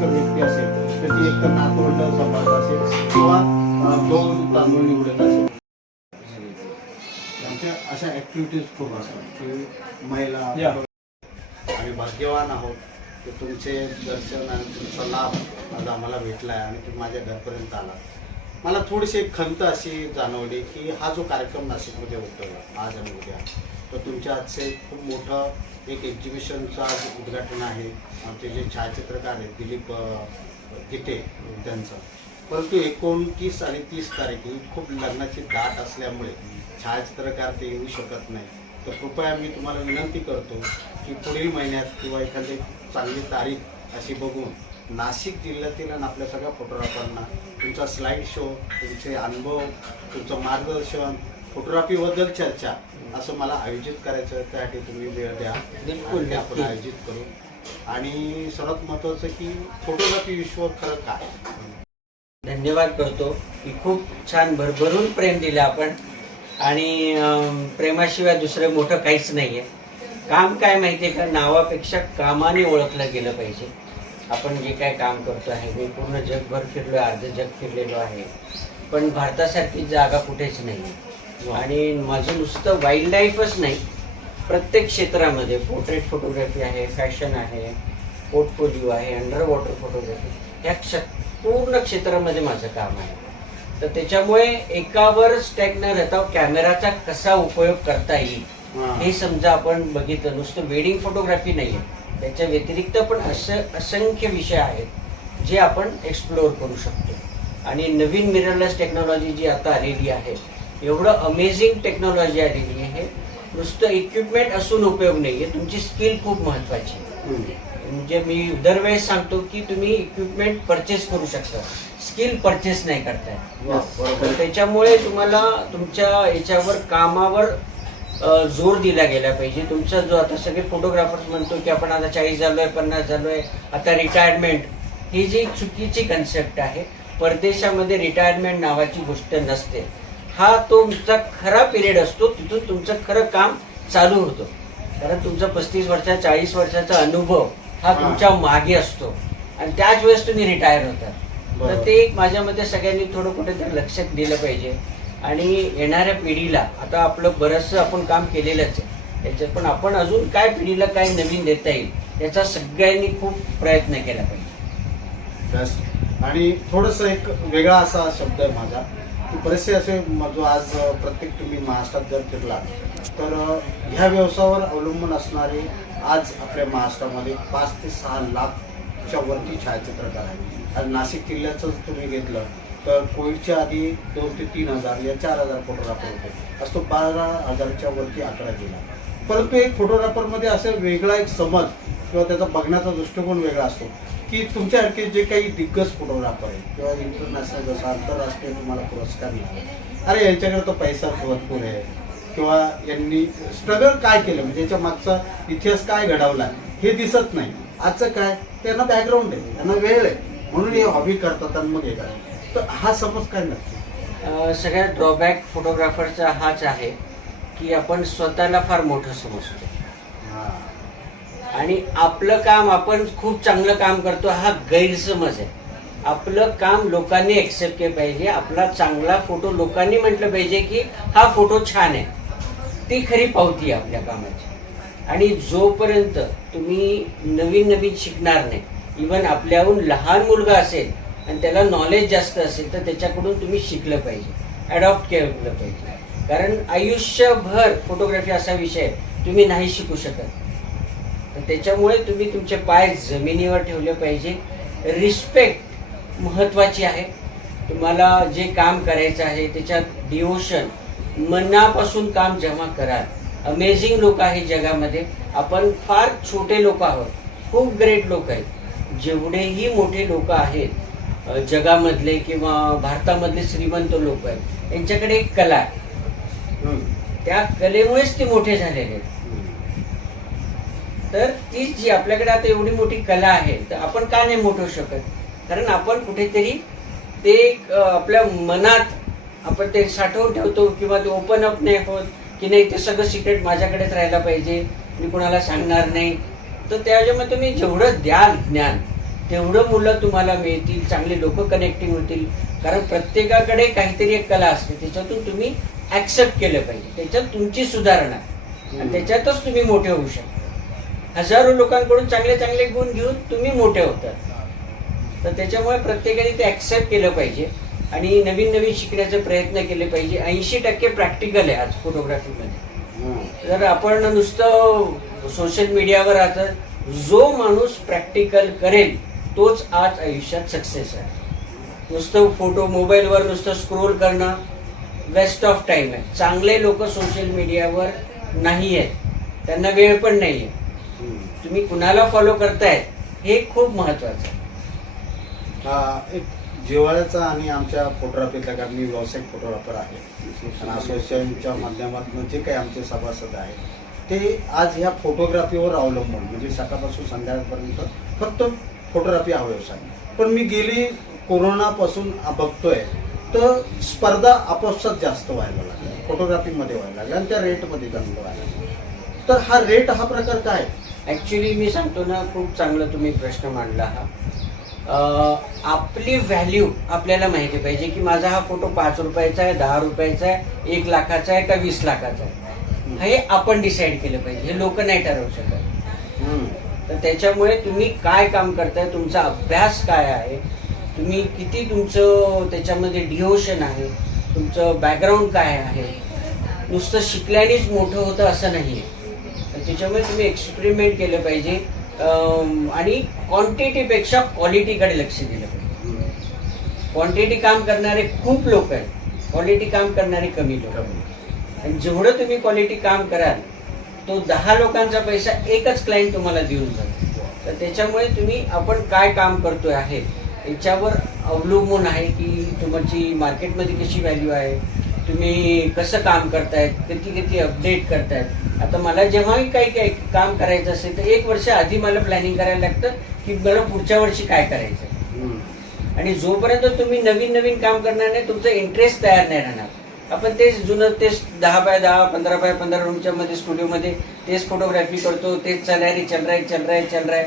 वयस्कर व्यक्ती असेल तर ती तर नातवंड सांभाळत असेल किंवा दोन तांदूळ निवडत असेल आमच्या अशा ॲक्टिव्हिटीज खूप असतात की महिला आम्ही भाग्यवान आहोत की तुमचे दर्शन आणि तुमचा लाभ आज आम्हाला भेटला आहे आणि तुम्ही माझ्या घरपर्यंत आला मला थोडीशी खंत अशी जाणवली की हा जो कार्यक्रम नाशिकमध्ये होतो आज आणि उद्या तर तुमच्या आजचे खूप मोठं एक एक्झिबिशनचं आज उद्घाटन आहे आमचे जे छायाचित्रकार आहेत दिलीप किटे त्यांचं परंतु एकोणतीस आणि तीस तारीख ही खूप लग्नाची दाट असल्यामुळे छायाचित्रकार ते येऊ शकत नाही तर कृपया मी तुम्हाला विनंती करतो की पुढील महिन्यात किंवा एखादी चांगली तारीख अशी बघून नाशिक जिल्ह्यातील आणि आपल्या सगळ्या फोटोग्राफरना तुमचा स्लाईड शो तुमचे अनुभव तुमचं मार्गदर्शन फोटोग्राफी फोटोग्राफीबद्दल चर्चा असं मला आयोजित करायचं त्यासाठी तुम्ही वेळ द्या बिलकुल आपण आयोजित करू आणि सर्वात महत्त्वाचं की फोटोग्राफी विश्व खरं काय धन्यवाद करतो की खूप छान भरभरून प्रेम दिलं आपण आणि प्रेमाशिवाय दुसरं मोठं काहीच नाही आहे काम काय माहिती आहे का नावापेक्षा कामाने ओळखलं गेलं पाहिजे आपण जे काय काम करतो आहे मी पूर्ण जगभर फिरलो आहे अर्ध जग फिरलेलो आहे पण भारतासारखी जागा कुठेच नाही आहे आणि माझं नुसतं वाईल्ड लाईफच नाही प्रत्येक क्षेत्रामध्ये पोर्ट्रेट फोटोग्राफी आहे फॅशन आहे पोर्टफोलिओ आहे अंडर वॉटर फोटोग्राफी ह्या क्ष पूर्ण क्षेत्रामध्ये माझं काम आहे तर त्याच्यामुळे एकावर स्टॅक न राहता कॅमेराचा कसा उपयोग करता येईल हे समजा आपण बघितलं नुसतं वेडिंग फोटोग्राफी नाही आहे त्याच्या व्यतिरिक्त पण असं असंख्य विषय आहेत जे आपण एक्सप्लोअर करू शकतो आणि नवीन मिररलेस टेक्नॉलॉजी जी आता आलेली आहे एवढं अमेझिंग टेक्नॉलॉजी आलेली आहे नुसतं इक्विपमेंट असून उपयोग नाही आहे तुमची स्किल खूप महत्वाची म्हणजे मी दरवेळेस सांगतो की तुम्ही इक्विपमेंट परचेस करू शकता स्किल परचेस नाही करताय त्याच्यामुळे तुम्हाला तुमच्या याच्यावर कामावर जोर दिला गेला पाहिजे तुमचा जो आता सगळे फोटोग्राफर्स म्हणतो की आपण आता चाळीस झालोय पन्नास झालोय आता रिटायरमेंट ही जी चुकीची कन्सेप्ट आहे परदेशामध्ये रिटायरमेंट नावाची गोष्ट नसते हा तुमचा खरा पिरियड असतो तिथून तुमचं खरं काम चालू होतं कारण तुमचा पस्तीस वर्षा चाळीस वर्षाचा अनुभव हा तुमच्या मागे असतो आणि त्याच वेळेस तुम्ही रिटायर होता तर ते एक माझ्या मध्ये सगळ्यांनी थोडं कुठेतरी लक्षात दिलं पाहिजे आणि येणाऱ्या पिढीला आता आपलं बरंचसं आपण काम केलेलंच आहे त्याच्यात पण आपण अजून काय पिढीला काय नवीन देता येईल याचा सगळ्यांनी खूप प्रयत्न केला पाहिजे आणि थोडस एक वेगळा असा शब्द आहे माझा बरेचसे असे जो आज प्रत्येक तुम्ही महाराष्ट्रात जर फिरला तर ह्या व्यवसायावर अवलंबून असणारे आज आपल्या महाराष्ट्रामध्ये पाच ते सहा लाखच्या वरती छायाचित्रकार आहेत आज नाशिक जिल्ह्याचं तुम्ही घेतलं तर कोविडच्या आधी दोन ते तीन हजार या चार हजार फोटोग्राफर होते आज तो बारा हजारच्या वरती आकडा गेला परंतु एक फोटोग्राफरमध्ये असा वेगळा एक समज किंवा त्याचा बघण्याचा दृष्टिकोन वेगळा असतो की तुमच्यासारखे जे काही दिग्गज फोटोग्राफर आहेत किंवा इंटरनॅशनल जसं आंतरराष्ट्रीय तुम्हाला पुरस्कार मिळाला अरे यांच्याकडे तो पैसा भरपूर आहे किंवा यांनी स्ट्रगल काय केलं म्हणजे याच्या मागचा इतिहास काय घडवला हे दिसत नाही आजचं काय त्यांना बॅकग्राऊंड आहे त्यांना वेळ आहे म्हणून हे हॉबी करतात आणि मग हे करतात तर हा समज काय नसतो सगळ्यात ड्रॉबॅक फोटोग्राफरचा हाच आहे की आपण स्वतःला फार मोठं समजतो आणि आपलं काम आपण खूप चांगलं काम करतो हा गैरसमज आहे आपलं काम लोकांनी ॲक्सेप्ट केलं पाहिजे आपला चांगला फोटो लोकांनी म्हटलं पाहिजे की हा फोटो छान आहे ती खरी पावती आहे आपल्या कामाची आणि जोपर्यंत तुम्ही नवीन नवीन शिकणार नाही इवन आपल्याहून लहान मुलगा असेल आणि त्याला नॉलेज जास्त असेल तर त्याच्याकडून तुम्ही शिकलं पाहिजे अडॉप्ट केलं पाहिजे कारण आयुष्यभर फोटोग्राफी असा विषय तुम्ही नाही शिकू शकत त्याच्यामुळे तुम्ही तुमचे पाय जमिनीवर ठेवले पाहिजे रिस्पेक्ट महत्त्वाची आहे तुम्हाला जे काम करायचं आहे त्याच्यात डिओशन मनापासून काम जमा कराल अमेझिंग लोक आहे जगामध्ये आपण फार छोटे लोक आहोत खूप ग्रेट लोक आहेत जेवढेही मोठे लोक आहेत जगामधले किंवा भारतामधले श्रीमंत लोक आहेत यांच्याकडे एक कला आहे त्या कलेमुळेच ते मोठे झालेले आहेत तर तीच जी आपल्याकडे आता एवढी मोठी कला आहे तर आपण का नाही होऊ शकत कारण आपण कुठेतरी ते आपल्या मनात आपण ते साठवून ठेवतो किंवा ते ओपन अप नाही होत की नाही ते सगळं सिक्रेट माझ्याकडेच राहायला पाहिजे मी कुणाला सांगणार नाही तर त्याच्यामुळे तुम्ही जेवढं द्याल ज्ञान तेवढं मुलं तुम्हाला मिळतील चांगले लोक कनेक्टिंग होतील कारण प्रत्येकाकडे काहीतरी एक कला असते त्याच्यातून तुम्ही ऍक्सेप्ट केलं पाहिजे त्याच्यात तुमची सुधारणा आणि त्याच्यातच तुम्ही मोठे होऊ शकता हजारो लोकांकडून चांगले चांगले गुण घेऊन तुम्ही मोठे होतात तर त्याच्यामुळे प्रत्येकाने ते ॲक्सेप्ट केलं पाहिजे आणि नवीन नवीन शिकण्याचे प्रयत्न केले पाहिजे ऐंशी टक्के प्रॅक्टिकल आहे आज फोटोग्राफीमध्ये जर आपण नुसतं सोशल मीडियावर आता जो माणूस प्रॅक्टिकल करेल तोच आज आयुष्यात सक्सेस आहे नुसतं फोटो मोबाईलवर नुसतं स्क्रोल करणं वेस्ट ऑफ टाईम आहे चांगले लोक सोशल मीडियावर नाही आहेत त्यांना वेळ पण नाही आहे तुम्ही कुणाला फॉलो करताय हे खूप महत्वाचं एक जिवाळ्याचा आणि आमच्या फोटोग्राफीतला कारण मी व्यावसायिक फोटोग्राफर आहे आणि असोसिएशनच्या माध्यमातून जे काही आमचे सभासद आहेत ते आज ह्या फोटोग्राफीवर अवलंबून म्हणजे सकाळपासून संध्याकाळपर्यंत फक्त फोटोग्राफी हा व्यवसाय पण मी गेली कोरोनापासून बघतोय तर स्पर्धा आपापसात जास्त व्हायला लागला फोटोग्राफीमध्ये व्हायला लागेल आणि त्या रेटमध्ये जास्त व्हायला लागेल तर हा रेट हा प्रकार काय ॲक्च्युली मी सांगतो ना खूप चांगला तुम्ही प्रश्न मांडला हा आपली व्हॅल्यू आपल्याला माहिती पाहिजे की माझा हा फोटो पाच रुपयाचा आहे दहा रुपयाचा आहे एक लाखाचा आहे का वीस लाखाचा आहे हे आपण डिसाईड केलं पाहिजे हे लोक नाही ठरवू शकत तर त्याच्यामुळे तुम्ही काय काम करताय तुमचा अभ्यास काय आहे तुम्ही किती तुमचं त्याच्यामध्ये डिओशन आहे तुमचं बॅकग्राऊंड काय आहे नुसतं शिकल्यानेच मोठं होतं असं नाही आहे त्याच्यामुळे तुम्ही एक्सपेरिमेंट केलं पाहिजे आणि क्वांटिटीपेक्षा क्वालिटीकडे लक्ष दिलं पाहिजे क्वांटिटी काम करणारे खूप लोक आहेत क्वालिटी काम करणारे कमी लोक आणि जेवढं तुम्ही क्वालिटी काम कराल तो दहा लोकांचा पैसा एकच क्लायंट तुम्हाला देऊन जाईल तर त्याच्यामुळे तुम्ही आपण काय काम करतोय आहे याच्यावर अवलंबून आहे की तुमची मार्केटमध्ये कशी व्हॅल्यू आहे तुम्ही कसं काम करतायत किती किती अपडेट करतायत आता मला जेव्हाही काही काही काम करायचं असेल तर एक वर्ष आधी मला प्लॅनिंग करायला लागतं की मला पुढच्या वर्षी काय करायचं आणि जोपर्यंत तुम्ही नवीन नवीन काम करणार नाही तुमचं इंटरेस्ट तयार नाही राहणार आपण तेच जुनं तेच दहा बाय दहा पंधरा बाय पंधरा रूमच्या मध्ये स्टुडिओमध्ये तेच फोटोग्राफी करतो तेच चला रे चल राय चल राय चल राय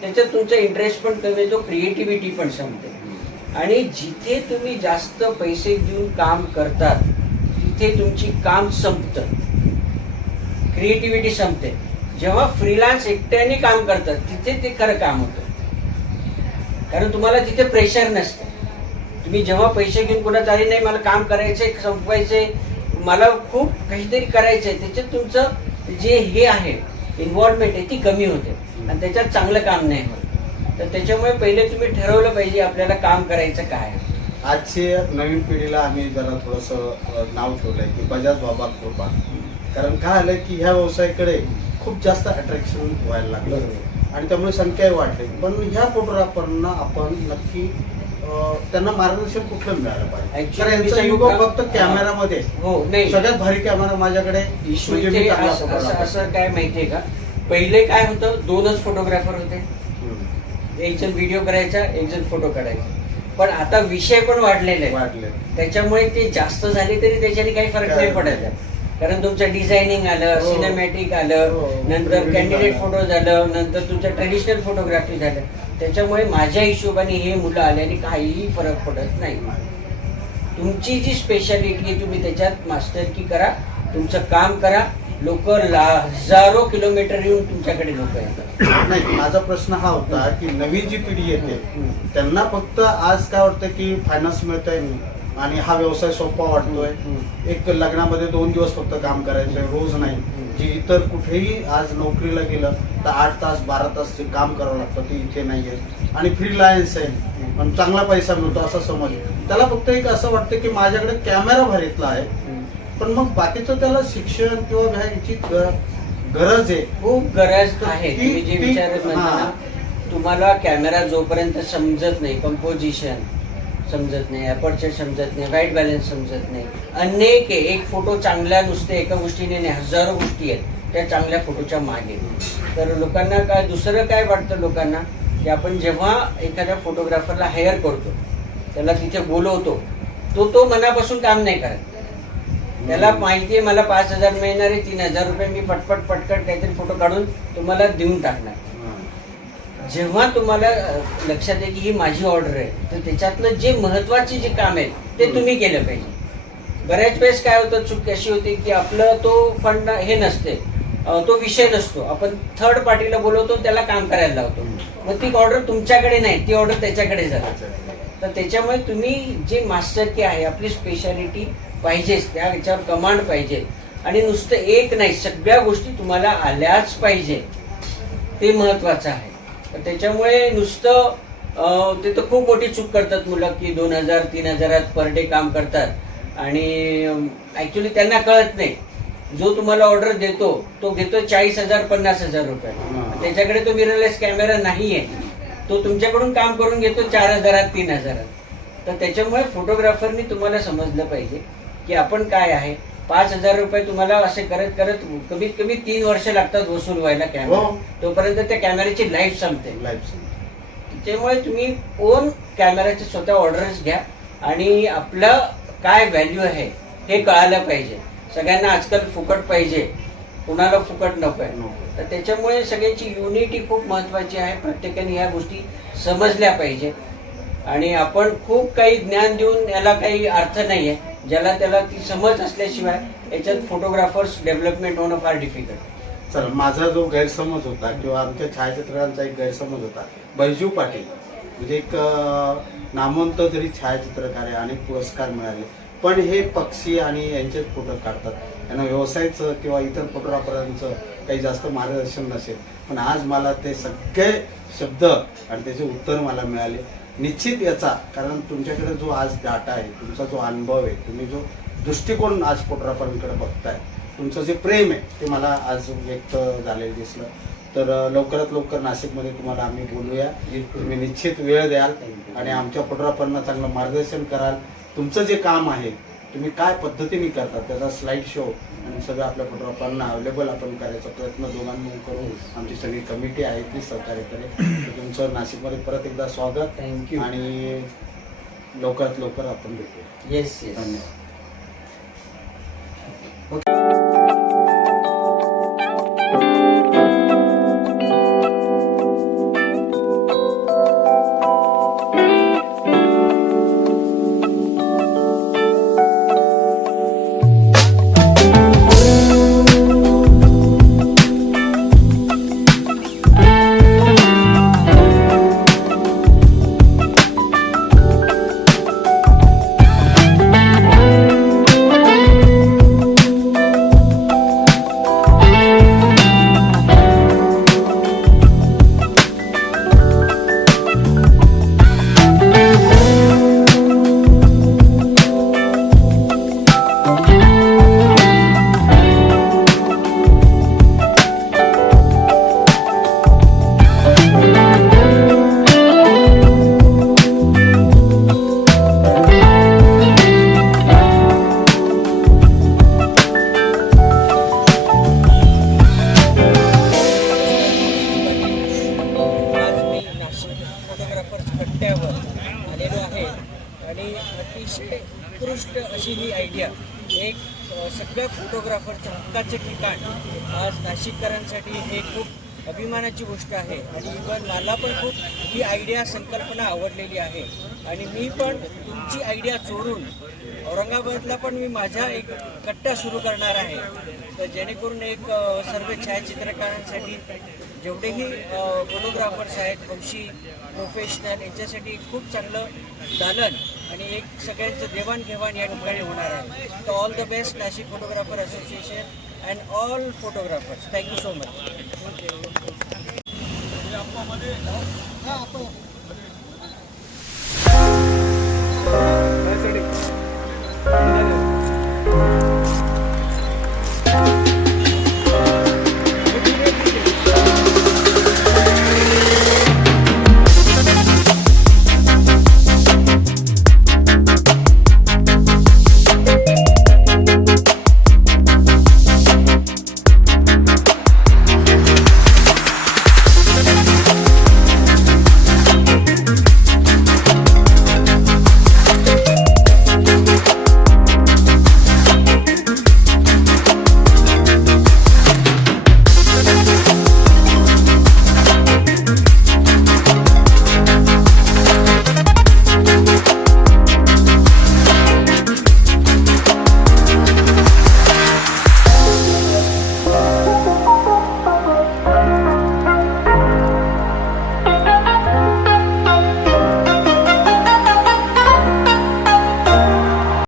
त्याच्यात तुमचा इंटरेस्ट पण कमी येतो क्रिएटिव्हिटी पण संपते आणि जिथे तुम्ही जास्त पैसे देऊन काम करतात तिथे तुमची काम संपत क्रिएटिव्हिटी संपते जेव्हा फ्रीलान्स एकट्याने काम करतात तिथे ते खरं काम होतं कारण तुम्हाला तिथे प्रेशर नसतं तुम्ही जेव्हा पैसे घेऊन कुठं नाही मला काम करायचे संपवायचे मला खूप काहीतरी करायचंय आहे त्याच्यात तुमचं जे हे आहे इन्व्हॉल्वमेंट आहे ती कमी होते आणि त्याच्यात चांगलं काम नाही होत तर त्याच्यामुळे पहिले तुम्ही ठरवलं पाहिजे आपल्याला काम करायचं काय आजचे नवीन पिढीला आम्ही जरा थोडंसं नाव ठेवलंय की बजाज बाबा कृपा कारण काय आलं की ह्या व्यवसायाकडे खूप जास्त अट्रॅक्शन व्हायला लागलं आणि त्यामुळे संख्याही वाढली पण ह्या फोटोग्राफरना आपण नक्की त्यांना मार्गदर्शन कुठलं मिळालं पाहिजे तर यांचा युग फक्त कॅमेरामध्ये हो, सगळ्यात भारी कॅमेरा माझ्याकडे म्हणजे असं काय माहितीये का पहिले काय होतं दोनच फोटोग्राफर होते एक जण व्हिडिओ करायचा एक जण फोटो काढायचा पण आता विषय पण वाढलेले त्याच्यामुळे ते जास्त झाले तरी त्याच्याने काही फरक नाही पडत कारण तुमचं डिझायनिंग आलं सिनेमॅटिक हो. आलं हो. नंतर कॅन्डिडेट फोटो झालं नंतर तुमचं ट्रेडिशनल फोटोग्राफी झालं त्याच्यामुळे माझ्या हिशोबाने हे मुलं आल्याने काहीही फरक पडत नाही तुमची जी स्पेशालिटी आहे तुम्ही त्याच्यात मास्टर की करा तुमचं काम करा लोक हजारो किलोमीटर येऊन तुमच्याकडे लोक येतात नाही माझा प्रश्न हा होता की नवीन जी पिढी येते त्यांना फक्त आज काय वाटतं की फायनान्स मिळत आहे आणि हा व्यवसाय सोपा वाटतोय एक लग्नामध्ये दोन दिवस फक्त काम करायचंय रोज नाही जी इतर कुठेही आज नोकरीला गेलं तर आठ तास बारा तास जे काम करावं लागतं ते इथे नाही आहे आणि फ्रीलायन्स आहे पण चांगला पैसा मिळतो असा समज त्याला फक्त एक असं वाटतं की माझ्याकडे कॅमेरा भरितला आहे पण मग बाकीचं त्याला शिक्षण किंवा ह्याची गरज आहे खूप गरज आहे तुम्ही जे विचारत म्हणता तुम्हाला कॅमेरा जोपर्यंत समजत नाही कंपोजिशन समजत नाही अपर्चर समजत नाही राईट बॅलन्स समजत नाही अनेक आहे एक फोटो चांगल्या नुसते एका गोष्टीने नाही हजारो गोष्टी आहेत त्या चांगल्या फोटोच्या मागे तर लोकांना काय दुसरं काय वाटतं लोकांना की आपण जेव्हा एखाद्या फोटोग्राफरला हायर करतो त्याला तिथे बोलवतो तो तो मनापासून काम नाही करत त्याला माहिती आहे मला पाच हजार मिळणार आहे तीन हजार रुपये मी पटपट पटकट काहीतरी फोटो काढून तुम्हाला देऊन टाकणार जेव्हा तुम्हाला लक्षात येईल की ही माझी ऑर्डर आहे तर त्याच्यातलं जे महत्वाचे जे काम आहे ते तुम्ही केलं पाहिजे बऱ्याच वेळेस काय होतं चूक अशी होती की आपलं तो फंड हे नसते तो विषय नसतो आपण थर्ड पार्टीला बोलवतो त्याला काम करायला लावतो मग ती ऑर्डर तुमच्याकडे नाही ती ऑर्डर त्याच्याकडे जाते तर त्याच्यामुळे तुम्ही जे मास्टर की आहे आपली स्पेशालिटी पाहिजेच त्या याच्यावर कमांड पाहिजे आणि नुसतं एक नाही सगळ्या गोष्टी तुम्हाला आल्याच पाहिजे ते महत्वाचं आहे त्याच्यामुळे नुसतं ते तर खूप मोठी चूक करतात मुलं की दोन हजार तीन हजारात पर डे काम करतात आणि ॲक्च्युली त्यांना कळत नाही जो तुम्हाला ऑर्डर देतो तो घेतो चाळीस हजार पन्नास हजार रुपये त्याच्याकडे तो मिररलेस कॅमेरा नाही आहे तो तुमच्याकडून काम करून घेतो चार हजारात तीन हजारात तर त्याच्यामुळे फोटोग्राफरनी तुम्हाला समजलं पाहिजे की आपण काय आहे पाच हजार रुपये तुम्हाला असे करत करत कमीत कमी तीन वर्ष लागतात वसूल व्हायला कॅमेरा हो. तोपर्यंत त्या कॅमेऱ्याची लाईफ संपते लाईफ संपते त्यामुळे तुम्ही ओन कॅमेऱ्याचे स्वतः ऑर्डर घ्या आणि आपलं काय व्हॅल्यू आहे हे कळालं पाहिजे सगळ्यांना आजकाल फुकट पाहिजे कुणाला फुकट नको आहे तर त्याच्यामुळे सगळ्यांची युनिटी खूप महत्वाची आहे प्रत्येकाने ह्या गोष्टी समजल्या पाहिजे आणि आपण खूप काही ज्ञान देऊन याला काही अर्थ नाही आहे ज्याला त्याला ती समज असल्याशिवाय याच्यात फोटोग्राफर्स डेव्हलपमेंट होणं फार डिफिकल्ट चल माझा जो गैरसमज होता किंवा आमच्या छायाचित्रकारांचा एक गैरसमज होता बैजू पाटील म्हणजे एक नामवंत जरी छायाचित्रकार आहे अनेक पुरस्कार मिळाले पण हे पक्षी आणि यांचेच फोटो काढतात त्यांना व्यवसायाचं किंवा इतर फोटोग्राफरांचं काही जास्त मार्गदर्शन नसेल पण आज मला ते सगळे शब्द आणि त्याचे उत्तर मला मिळाले निश्चित याचा कारण तुमच्याकडे जो आज डाटा आहे तुमचा जो अनुभव आहे तुम्ही जो दृष्टिकोन आज फोटोग्राफरांकडे बघताय तुमचं जे प्रेम आहे ते मला आज व्यक्त झालेलं दिसलं तर लवकरात लवकर नाशिकमध्ये तुम्हाला आम्ही बोलूया तुम्ही निश्चित वेळ द्याल आणि आमच्या फोटोग्राफरांना चांगलं मार्गदर्शन कराल तुमचं जे काम आहे तुम्ही काय पद्धतीने करता त्याचा स्लाईड शो आणि सगळं आपल्या फोटोग्राफरना अवेलेबल आपण करायचा प्रयत्न दोघांनी करू आमची सगळी कमिटी आहे ती सहकार्य करेल तुमचं नाशिकमध्ये परत एकदा स्वागत थँक्यू आणि लवकरात लवकर आपण भेटू येस येस धन्यवाद अभिमानाची गोष्ट आहे आणि इव्हन मला पण खूप ही आयडिया संकल्पना आवडलेली आहे आणि मी पण तुमची आयडिया चोरून औरंगाबादला पण मी माझा एक कट्टा सुरू करणार आहे तर जेणेकरून एक सर्व छायाचित्रकारांसाठी जेवढेही फोटोग्राफर्स आहेत हौशी प्रोफेशनल यांच्यासाठी खूप चांगलं दालन आणि एक सगळ्यांचं देवाणघेवाण या ठिकाणी होणार आहे तर all the best Nashik photographer association and all photographers thank you so much